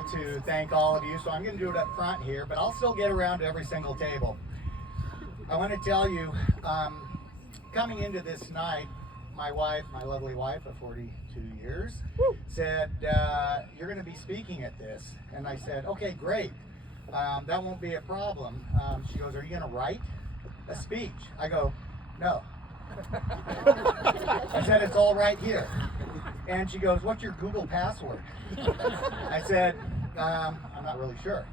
To thank all of you, so I'm going to do it up front here, but I'll still get around to every single table. I want to tell you, coming into this night, my wife, my lovely wife of 42 years, said, you're going to be speaking at this. And I said, okay, great. That won't be a problem. She goes, are you going to write a speech? I go, no. I said, it's all right here. And she goes, what's your Google password? I said, I'm not really sure.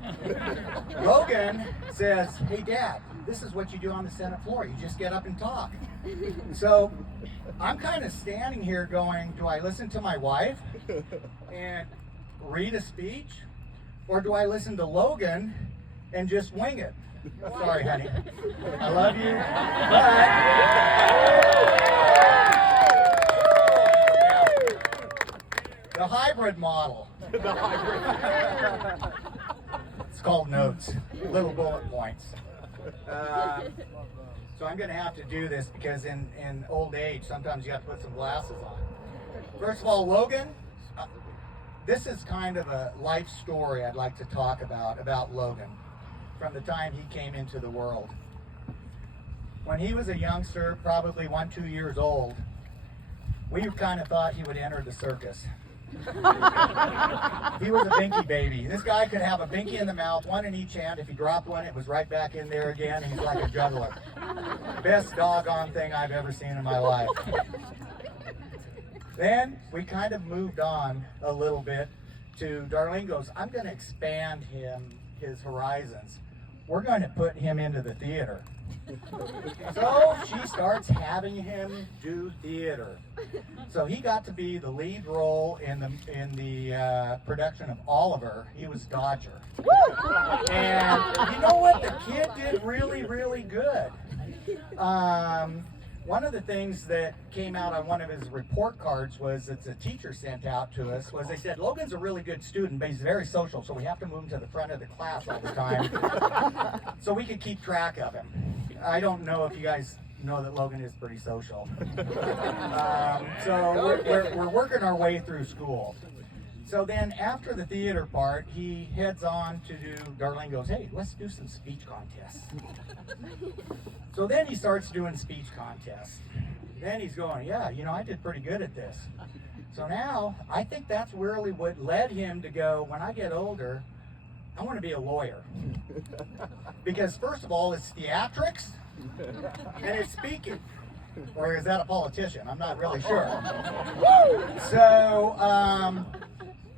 Logan says, hey Dad, this is what you do on the Senate floor. You just get up and talk. So I'm kind of standing here going, do I listen to my wife and read a speech? Or do I listen to Logan and just wing it? Sorry, honey. I love you. But the hybrid model. It's called notes, little bullet points. So I'm going to have to do this because in old age, sometimes you have to put some glasses on. First of all, Logan, this is kind of a life story I'd like to talk about Logan from the time he came into the world. When he was a youngster, probably 1-2 years old, we kind of thought he would enter the circus. He was a binky baby. This guy could have a binky in the mouth, one in each hand. If he dropped one, it was right back in there again. He's like a juggler. Best doggone thing I've ever seen in my life. Then we kind of moved on a little bit to Darlene goes, I'm going to expand his horizons. We're going to put him into the theater. So she starts having him do theater. So he got to be the lead role in the production of Oliver. He was Dozier. And you know what? The kid did really, really good. One of the things that came out on one of his report cards was that the teacher sent out to us was they said, Logan's a really good student, but he's very social, so we have to move him to the front of the class all the time so we can keep track of him. I don't know if you guys know that Logan is pretty social. So we're working our way through school. So then after the theater part, he heads on to do, Darlene goes, hey, let's do some speech contests. So then he starts doing speech contests. Then he's going, yeah, you know, I did pretty good at this. So now I think that's really what led him to go, when I get older, I want to be a lawyer. Because first of all, it's theatrics and it's speaking. Or is that a politician? I'm not really sure. So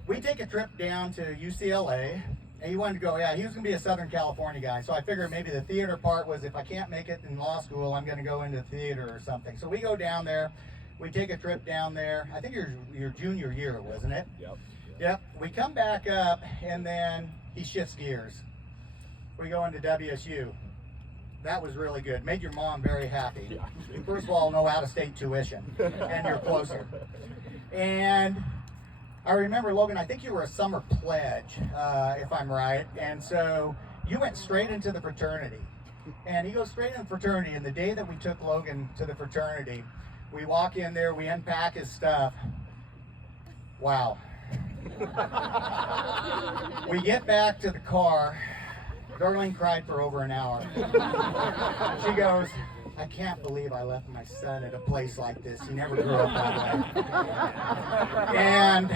we take a trip down to UCLA, and he wanted to go, yeah, he was going to be a Southern California guy. So I figured maybe the theater part was if I can't make it in law school, I'm going to go into theater or something. So we go down there. We take a trip down there. I think your junior year, wasn't it? Yep. We come back up, and then he shifts gears. We go into WSU. That was really good. Made your mom very happy. First of all, no out-of-state tuition, and you're closer. And I remember, Logan, I think you were a summer pledge, if I'm right. And so you went straight into the fraternity. And he goes straight into the fraternity. And the day that we took Logan to the fraternity, we walk in there, we unpack his stuff. Wow. We get back to the car. Darlene cried for over an hour. She goes, I can't believe I left my son at a place like this. He never grew up that way. And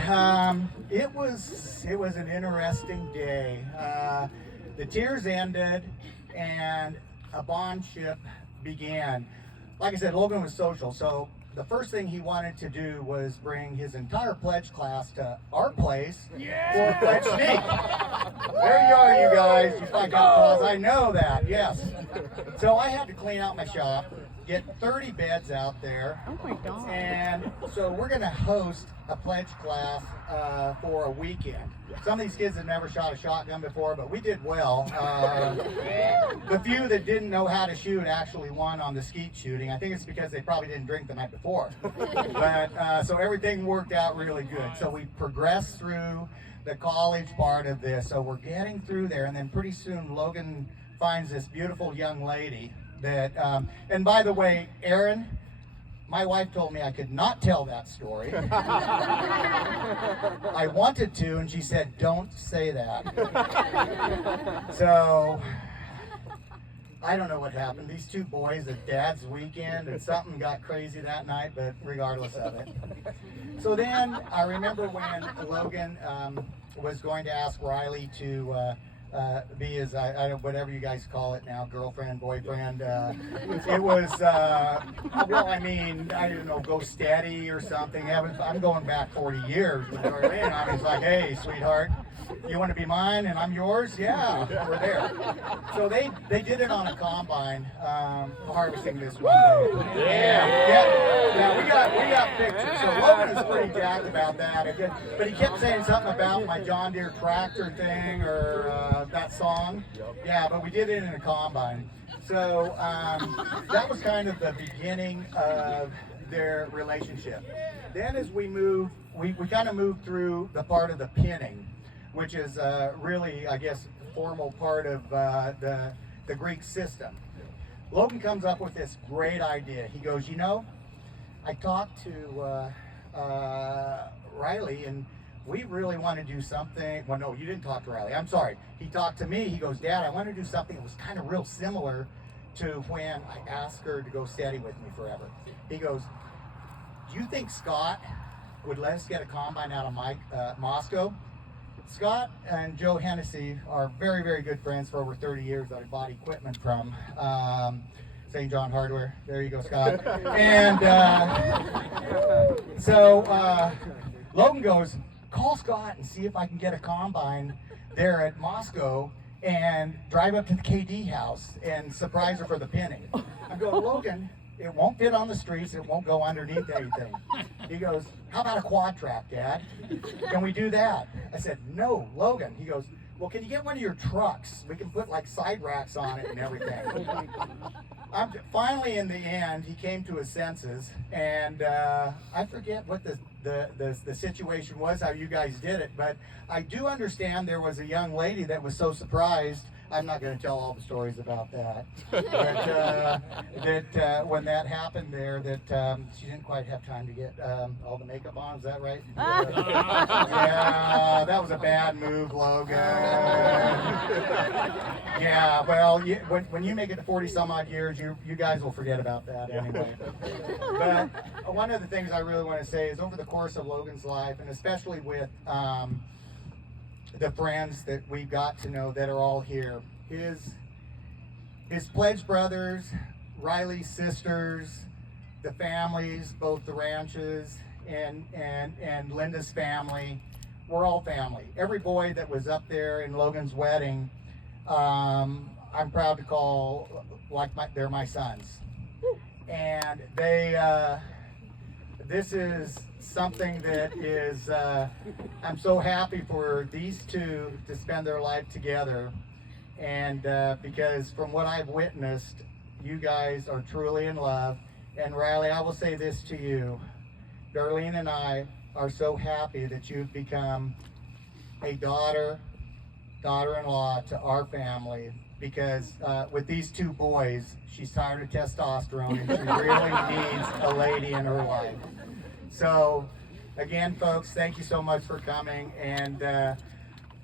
it was an interesting day. The tears ended and a bond ship began. Like I said, Logan was social, so the first thing he wanted to do was bring his entire pledge class to our place for Pledge Week. There you are, you guys. You find out cause. I know that, yes. So I had to clean out my shop, get 30 beds out there. Oh my God. And so we're going to host a pledge class for a weekend. Some of these kids have never shot a shotgun before, but we did well. The few that didn't know how to shoot actually won on the skeet shooting. I think it's because they probably didn't drink the night before. But so everything worked out really good. So we progressed through the college part of this. So we're getting through there, and then pretty soon Logan finds this beautiful young lady that, and by the way, Aaron, My wife told me I could not tell that story. I wanted to, and she said, don't say that. So, I don't know what happened. These two boys at Dad's weekend, and something got crazy that night, but regardless of it. So then, I remember when Logan was going to ask Riley to be his, I don't, whatever you guys call it now, girlfriend, boyfriend. It was, well, I mean, I don't know, go steady or something. I'm going back 40 years with Darlene. I was like, hey, sweetheart, you want to be mine and I'm yours? Yeah, we're there. So they did it on a combine, harvesting this one day. Yeah, we got pictures. So Logan is pretty jacked about that. But he kept saying something about my John Deere tractor thing or that song. Yeah, but we did it in a combine. So that was kind of the beginning of their relationship. Then as we moved, we kind of moved through the part of the pinning, which is really, I guess, the formal part of the Greek system. Logan comes up with this great idea. He goes, you know, I talked to Riley, and we really want to do something. Well, no, you didn't talk to Riley. I'm sorry. He talked to me. He goes, Dad, I want to do something that was kind of real similar to when I asked her to go steady with me forever. He goes, do you think Scott would let us get a combine out of Moscow? Scott and Joe Hennessy are very, very good friends for over 30 years that I bought equipment from. St. John Hardware. There you go, Scott. And so Logan goes, call Scott and see if I can get a combine there at Moscow and drive up to the KD house and surprise her for the pinning. I go, Logan, it won't fit on the streets. It won't go underneath anything. He goes, how about a quad track, Dad? Can we do that? I said, no, Logan. He goes, well, can you get one of your trucks? We can put like side racks on it and everything. Finally, in the end, he came to his senses, and I forget what the situation was, how you guys did it, but I do understand there was a young lady that was so surprised. I'm not going to tell all the stories about that. But that when that happened there, that she didn't quite have time to get all the makeup on. Is that right? Yeah, that was a bad move, Logan. Yeah, well, when you make it to 40 some odd years, you guys will forget about that anyway. But one of the things I really want to say is over the course of Logan's life, and especially with the friends that we got to know that are all here, his pledge brothers, Riley's sisters, the families, both the ranches and Linda's family, we're all family. Every boy that was up there in Logan's wedding, I'm proud to call they're my sons. And this is something that is, I'm so happy for these two to spend their life together. And because from what I've witnessed, you guys are truly in love. And Riley, I will say this to you. Darlene and I are so happy that you've become a daughter-in-law to our family. Because with these two boys, she's tired of testosterone and she really needs a lady in her life. So, again, folks, thank you so much for coming. And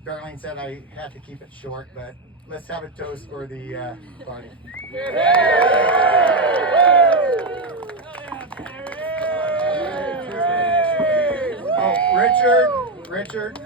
Darlene said I had to keep it short, but let's have a toast for the party. Oh, Richard,